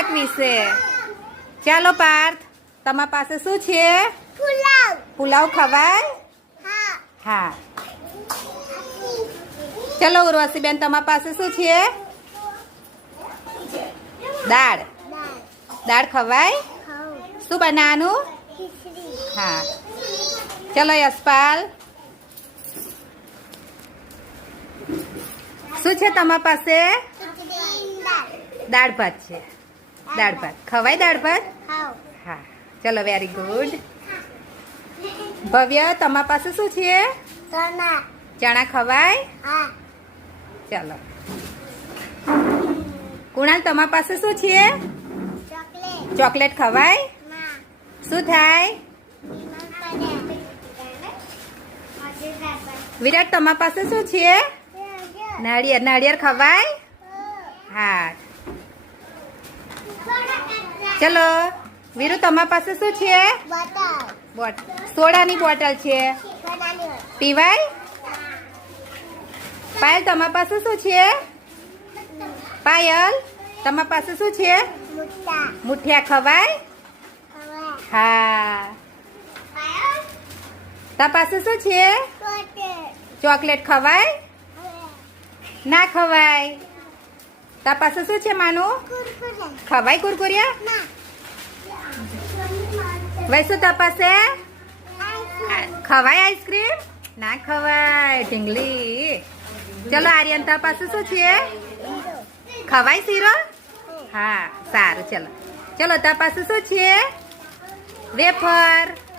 ખોરાક વિશે. ચાલો પાર્થ, તમારા પાસે શું છે? પુલાવ. પુલાવ ખવાય? હા. હા. ચલો ઉર્વશીબેન, તમારા પાસે શું છે? દાળ. દાળ ખવાય? ખાઉં. શું બનાવવાનું? ખીચડી. હા. ચલો યશપાલ, શું છે તમારા પાસે? ખીચડી. દાળ. દાળ ભાત છે. દાળ ભાત ખવાય? દાળ ભાત? ખાઉં. હા. ચલો, વેરી ગુડ. ભવ્ય, તમારા પાસે શું છે? ચણા. ચણા ખવાય? હા. ચલો. કુણાલ, તમારા પાસે શું છે? ચોકલેટ. ચોકલેટ ખવાય? ના. શું થાય? બીમાર પડે. વિરાટ, તમારા પાસે શું છે? નાળિયેર. નાળિયેર ખવાય? હા. ચલો વીરુ, તમારા પાસે શું છે? બટર. સોડાની બોટલ છે. બનાની. પીવાય? પાયલ, તમારા પાસે શું છે? પાયલ, તમારા પાસે શું છે? મુઠ્ઠા. મુઠિયા ખવાય? ખવાય. હા. તારા પાસે શું છે? ચોકલેટ. ચોકલેટ ખવાય? ના ખવાય. તારા પાસે શું છે માનું? કુરકુરે. ખવાય કુરકુરિયા? ના. વૈસુ, તારા પાસે આઈસ્ક્રીમ. ખવાય આઈસ્ક્રીમ? ના ખવાય. ઢીંગલી. ચલો આર્યન, તારા પાસે શું છે? ખવાય શીરો? હા, સારું. ચલો ચલો, તારા પાસે શું છે? વેફર.